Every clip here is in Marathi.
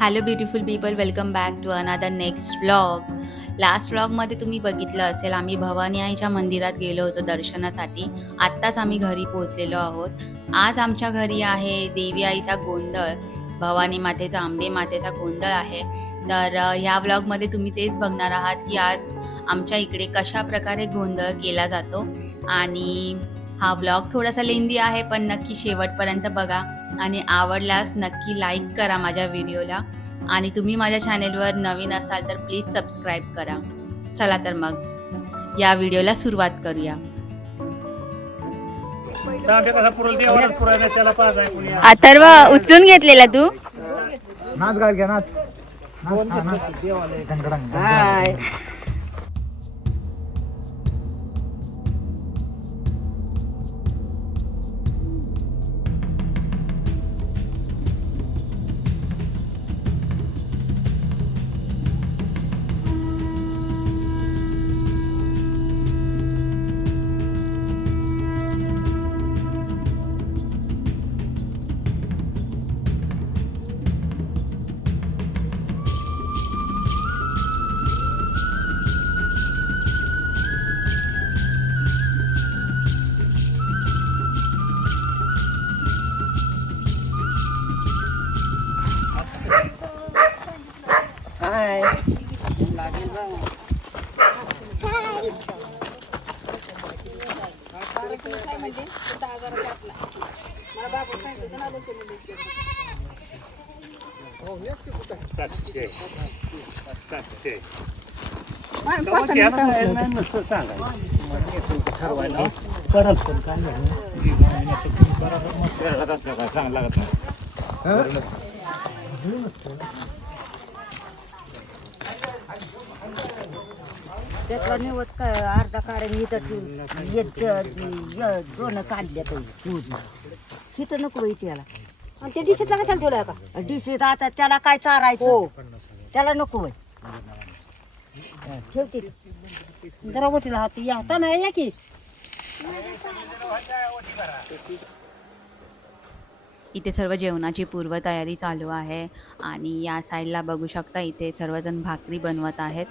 Hello beautiful people welcome back to another next vlog last व्लॉगमध्ये तुम्ही बघितलं असेल आम्ही भवानी आईच्या मंदिरात गेलो होतो दर्शनासाठी. आत्ताच आम्ही घरी पोहोचलेलो आहोत. आज आमच्या घरी आहे देवी आईचा गोंधळ. भवानी मातेचा आंबे मातेचा गोंधळ आहे. तर ह्या व्लॉगमध्ये तुम्ही तेच बघणार आहात की आज आमच्या इकडे कशा प्रकारे गोंधळ केला जातो. आणि हा व्लॉग थोडासा लेंदी आहे पण नक्की शेवटपर्यंत बघा. आणि आवडल्यास नक्की लाईक करा माझ्या व्हिडिओला आणि तुम्ही माझ्या चॅनेलवर नवीन असाल तर प्लीज सबस्क्राईब करा. चला तर मग या व्हिडिओला सुरुवात करूया. अथर्व उचलून घेतलेला तू? नाच घ्या नाच. त्यातला निवत काय अर्धा काढून इथं ठेवून. एक य- दोन काढल्या इथं नको बाई त्याला. आणि ते दिसत कशाला ठेवलंय का? डिसीत आता त्याला काय चारायचं? त्याला नको बाई. ठेवते ती. जरा गोटीला या. आता नाही या की. इथे सर्व जेवणाची पूर्वतयारी चालू आहे आणि या साईडला बघू शकता इथे सर्वजण भाकरी बनवत आहेत.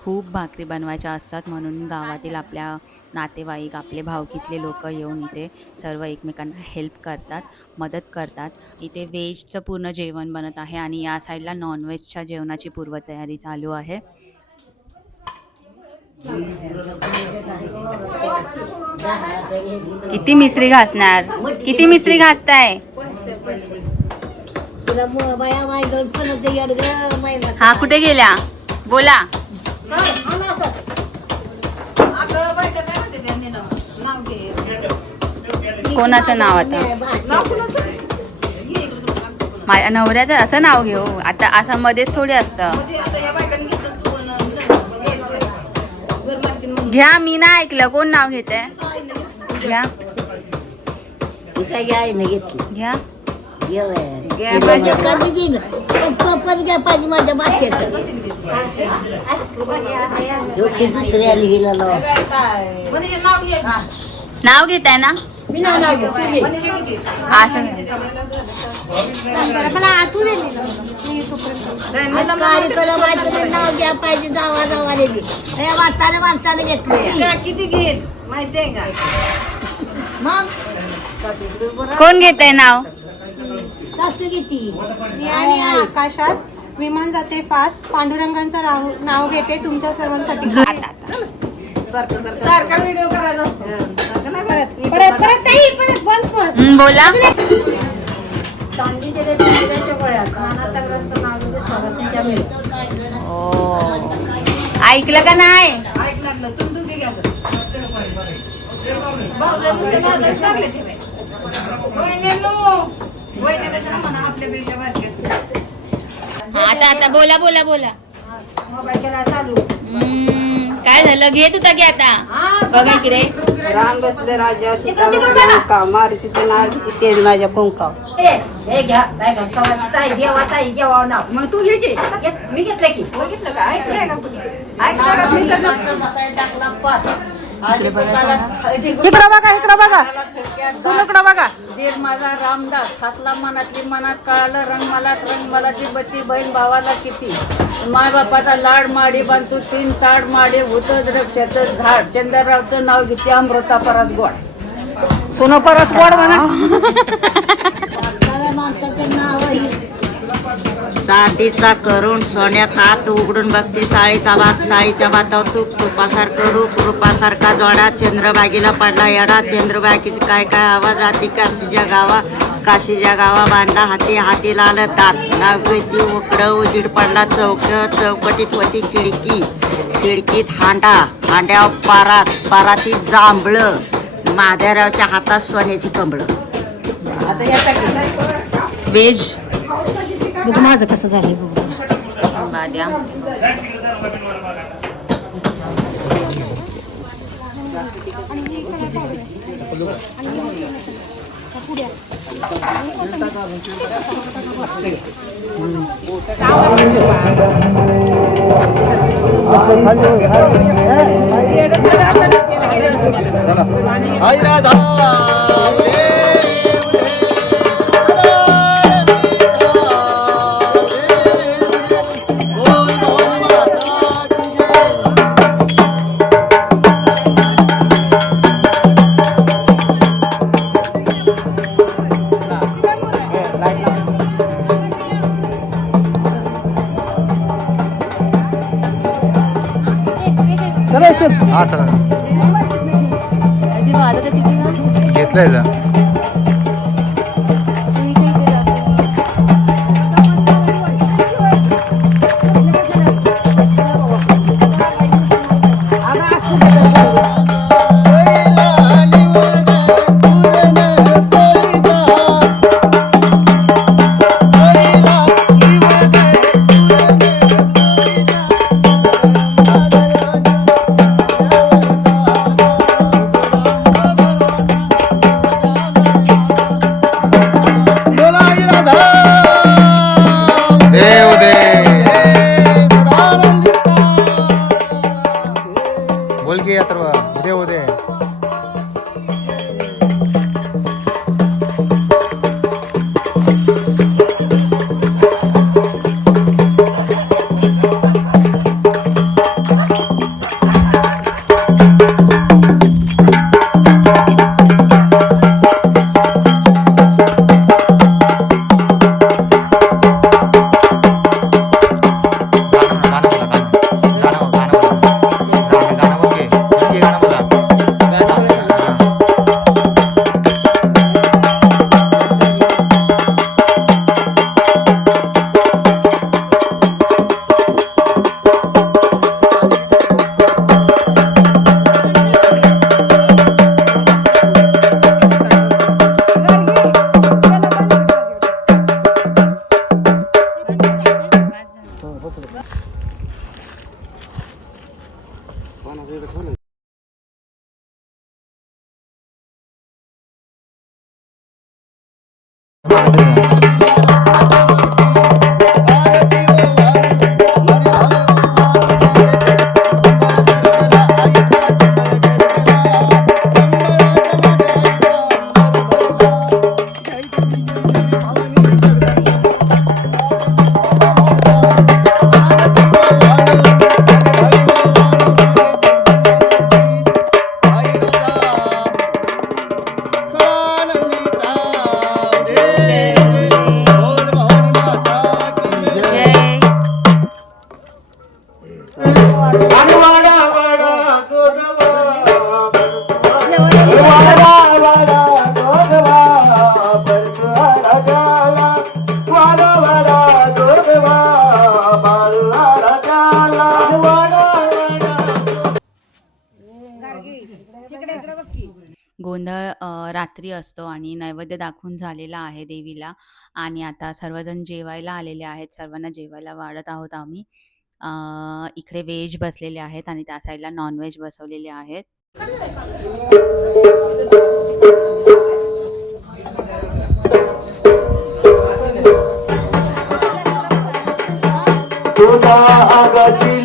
खूप भाकरी बनवायच्या असतात म्हणून गावातील आपल्या नातेवाईक आपले भावकीतले लोक येऊन इथे सर्व एकमेकांना हेल्प करतात मदत करतात. इथे व्हेजचं पूर्ण जेवण बनत आहे आणि या साईडला नॉनव्हेजच्या जेवणाची पूर्वतयारी चालू आहे. किती मिसरी घासणार? किती मिसरी घासताय? हा कुठे गेल्या? बोला. कोणाचं नाव आता? माझ्या नवऱ्याचं असं नाव घेऊ. आता असं मध्येच थोडी असतं. घ्या मी नाही ऐकलं. कोण नाव घेते घ्या घेतली घ्या. ये बाई. माझ्या कमी घेईन. पण तो पण घ्या पाहिजे माझ्या बाच्याचं शेवटी दुसऱ्या लिहिला लावा. नाव घेताय ना? असं कार्यक्रमाचं नाव घ्या पाहिजे जावा जावा माणसाने घेतले किती घेईल माहितीये का? मग? कोण घेताय नाव? सासू किती आणि आकाशात विमान जाते फास्ट पांडुरंगांचं नाव घेते तुमच्या सर्वांसाठी. सारखा व्हिडिओ करायचा सारखं नाही करत. परत परत ताई, परत once more. हं, बोला. चांदीच्या गोळ्या नाव घेते ओ. ऐकलं का नाही? ऐक लागलं. तुमचं ते घ्या गं. भाऊला नुसते बाजारात लागले ते बाई. वहिन्यांनो, हा, आता आता बोला बोला बोला. मोबाईल केला चालू हम्म, काय झालं? घेत होता की आता? बघा इकडे. राम बसले राजा सीता मारुतीचं नाव किती तेज माझ्या कुंकाव हे हे घ्या काय घ्या कवा- ताई देवा ताई जेवा नाव. मग तू घे की. घेत- मी घेतलं की. बघितलं का? ऐकलंय का कुणी? ऐकलं का मी तर मसाला टाकला पाच इकडे बघा सांगा. हळदी इकडं बघा इकडं बघा. सुनकडं बघा. दीड माझा रामदास. हातला मनातली मनात कळालं रंग मला रंग मला ती बत्ती बहीण भावाला किती. माय बापाचा लाड माडी बांधतो तीन ताड माडी भूत द्रक्षाचं झाड. चंद्ररावचं नाव घेते अमृता परत गोड. सुनो परस गोड म्हणा. चांदीचा करून सोन्याचा हात उघडून बघते. साळीचा भात साळीच्या भातावर तूप तुपासारखं रूप रूपासारखा जोडा चंद्रबागीला पडला येडा. चंद्रबागीची काय काय आवाज? राहते काशीच्या गावा काशीच्या गावा बांधला हाती हाती लाल दात. नाव ती उकडं उजीड पडला. चौक चौकटीत होती खिडकी. खिडकीत हांडा. हांड्यावर पारात पारातीत जांभळं. महादेवरावच्या हातात सोन्याची कंबळं व्हेज माझं कसं झालंय बघू. बाद्या. आई राधा हा चला. घेतलंय जा. रात्री असतो आणि नैवेद्य दाखवून झालेला आहे देवीला. आणि आता सर्वजण जेवायला आलेले आहेत. सर्वांना जेवायला वाढत आहोत आम्ही. अ, इकडे व्हेज बसलेले आहेत आणि त्या साईडला नॉनव्हेज बसवलेले आहेत. तुझा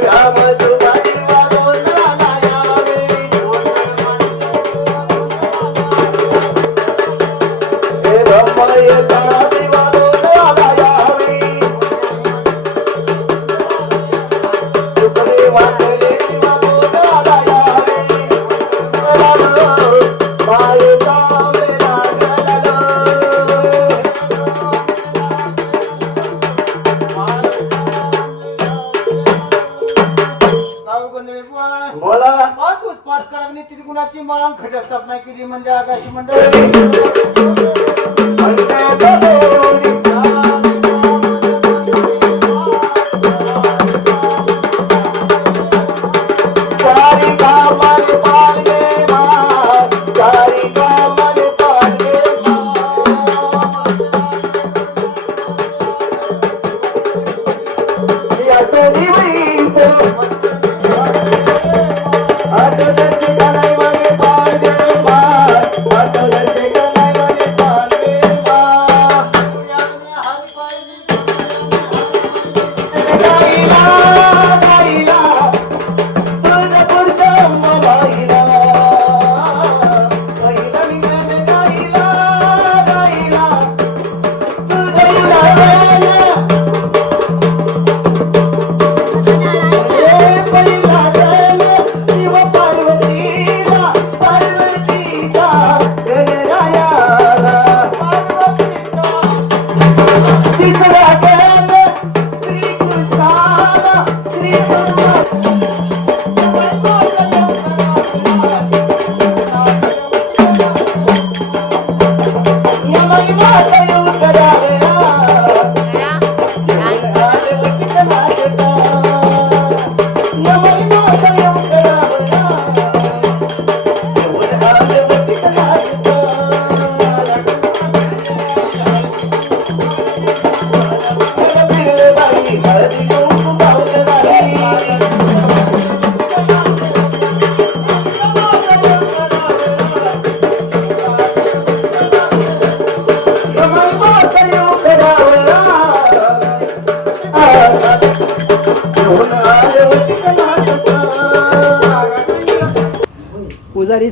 Yeah.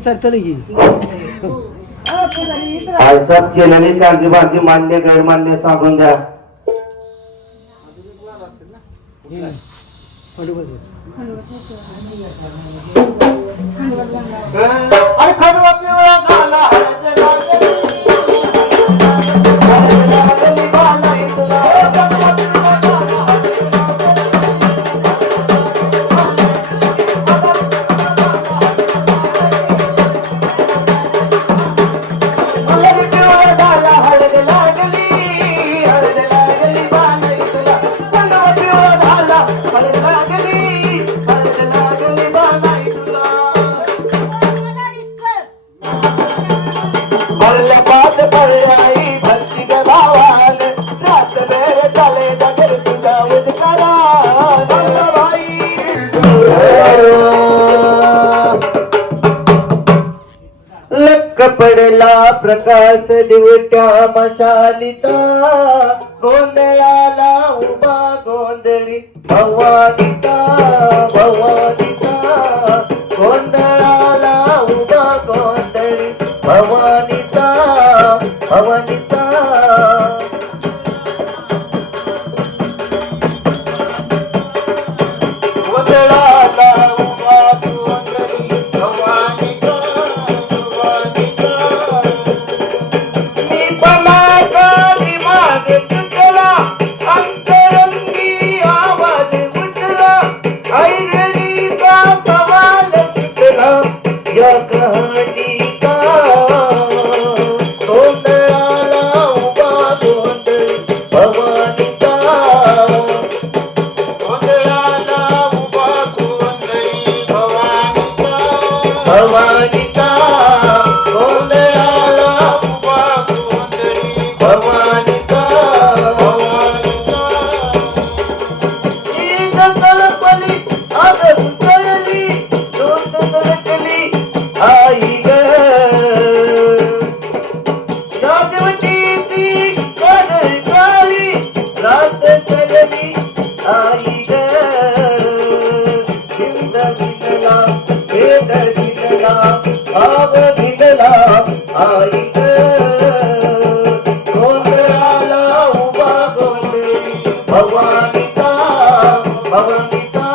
सरकल केल्याने काळजी भाजी मान्य गैरमान्य सांगून द्या. अरे खडवा प्रकाश दिवट्या मशालीचा. गोंधळाला उभा गोंधळी भवानी Ahora.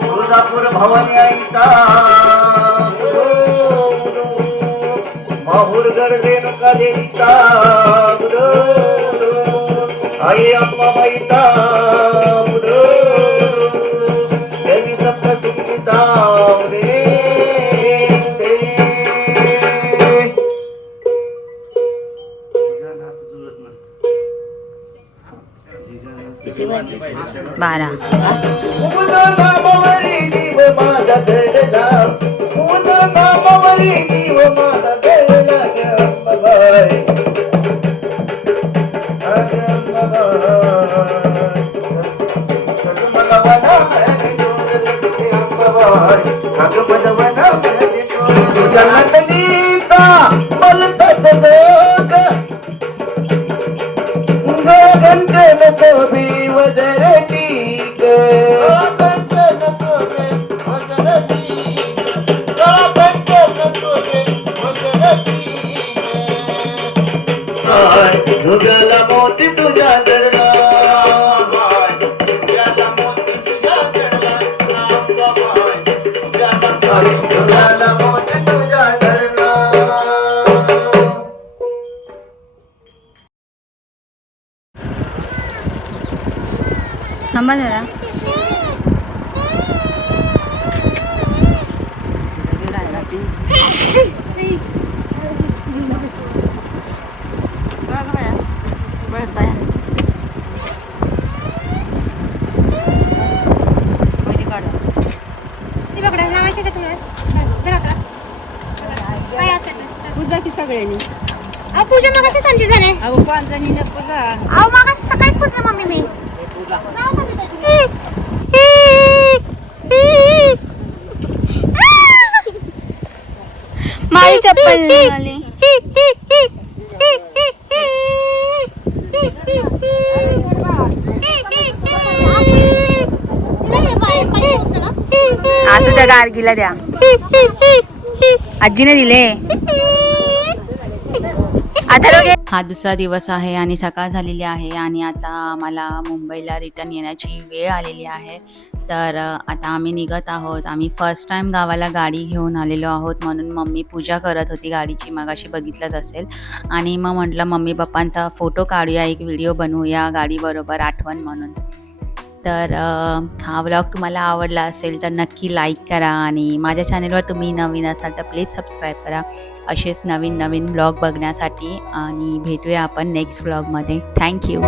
तुळजापूर भवानी आईचा माहूर रेणुका देवीचा आई अंबाबाईचा देवी सप्तशक्तीचा बारह ಗಂಟನ ಸೋಬಿ ವದರಟಿ माय मोती झुगला मोती तुझ्या दरला थांबा जरा ती बघा लावायची का तुला जरा करा. काय आता ते? पूजा की सगळ्यांनी अहो पूजा मग कशी समजी झाले अहो पाच जणीने पूजा अहो मग सकाळीच पुसले मम्मी मी. नाव सांगितलं माझी चप्पल असू त्या गार्गीला द्या. आजीने दिले. आता लोक हा दुसरा दिवस आहे आणि सकाळ झालेली आहे आणि आता आम्हाला मुंबईला रिटर्न येण्याची वेळ आलेली आहे. तर आता आम्ही निघत आहोत. आम्ही फर्स्ट टाईम गावाला गाडी घेऊन आलेलो आहोत म्हणून मम्मी पूजा करत होती गाडीची मगाशी बघितलंच असेल. आणि मग म्हटलं मम्मी पप्पांचा फोटो काढूया एक व्हिडिओ बनवूया गाडीबरोबर आठवण म्हणून. तर हा व्लॉग तुम्हाला आवडला असेल तर नक्की लाईक करा आणि माझ्या चॅनेलवर तुम्ही नवीन असाल तर प्लीज सबस्क्राईब करा. असेच नवीन नवीन ब्लॉग बघण्यासाठी आणि भेटूया आपण नेक्स्ट ब्लॉगमध्ये थँक्यू